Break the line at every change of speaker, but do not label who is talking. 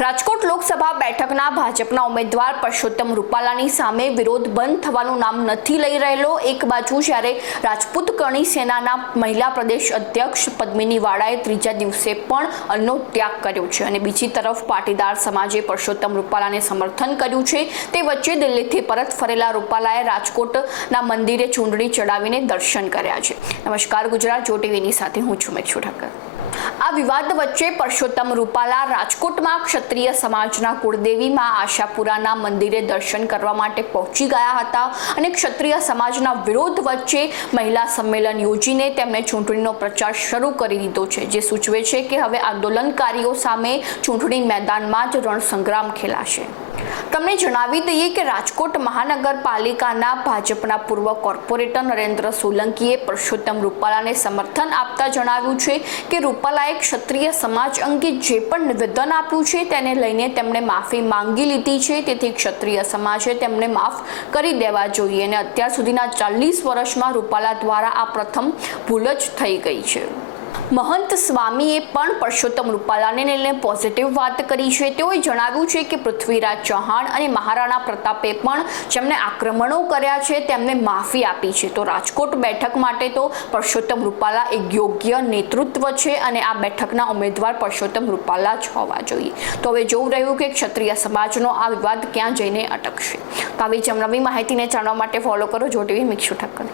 રાજકોટ લોકસભા બેઠકના ભાજપના ઉમેદવાર પરસોત્તમ રૂપાલાની સામે વિરોધ બંધ થવાનું નામ નથી લઈ રહેલો. એક બાજુ જ્યારે રાજપૂત કરણી સેનાના મહિલા પ્રદેશ અધ્યક્ષ પદ્મિની વાળાએ ત્રીજા દિવસે પણ અન્નો ત્યાગ કર્યો છે અને બીજી તરફ પાટીદાર સમાજે પરસોત્તમ રૂપાલાને સમર્થન કર્યું છે. તે વચ્ચે દિલ્હીથી પરત ફરેલા રૂપાલાએ રાજકોટના મંદિરે ચૂંટણી ચડાવીને દર્શન કર્યા છે. નમસ્કાર, ગુજરાત જો ટીવીની સાથે હું છું મેક્ષુ ઠક્કર આ વિવાદ વચ્ચે પરસોત્તમ રૂપાલા રાજકોટમાં ક્ષત્રિય સમાજના કુળદેવીમાં આશાપુરાના મંદિરે દર્શન કરવા માટે પહોંચી ગયા હતા અને ક્ષત્રિય સમાજના વિરોધ વચ્ચે મહિલા સંમેલન યોજીને તેમણે ચૂંટણીનો પ્રચાર શરૂ કરી દીધો છે, જે સૂચવે છે કે હવે આંદોલનકારીઓ સામે ચૂંટણી મેદાનમાં જ રણસંગ્રામ ખેલાશે. તમને જણાવી દઈએ કે રાજકોટ મહાનગરપાલિકાના ભાજપના પૂર્વ કોર્પોરેટર નરેન્દ્ર સોલંકીએ પરસોત્તમ રૂપાલાને સમર્થન આપતા જણાવ્યું છે કે રૂપાલાએ ક્ષત્રિય સમાજ અંગે જે પણ નિવેદન આપ્યું છે તેને લઈને તેમણે માફી માંગી લીધી છે. તેથી ક્ષત્રિય સમાજે તેમને માફ કરી દેવા જોઈએ અને અત્યાર સુધીના ચાલીસ વર્ષમાં રૂપાલા દ્વારા આ પ્રથમ ભૂલ જ થઈ ગઈ છે. મહંત સ્વામીએ પણ પરસોત્તમ રૂપાલાને લઈને પોઝિટિવ વાત કરી છે. તેઓએ જણાવ્યું છે કે પૃથ્વીરાજ ચૌહાણ અને મહારાણા પ્રતાપે પણ જેમને આક્રમણો કર્યા છે, તેમને માફી આપી છે. તો રાજકોટ બેઠક માટે તો પરસોત્તમ રૂપાલા એક યોગ્ય નેતૃત્વ છે અને આ બેઠકના ઉમેદવાર પરસોત્તમ રૂપાલા જ હોવા જોઈએ. તો હવે જોવું રહ્યું કે ક્ષત્રિય સમાજનો આ વિવાદ ક્યાં જઈને અટકશે. તો આવી જ નવી માહિતીને જાણવા માટે ફોલો કરો, જો ટીવી મિક્ષુ ઠક્કર.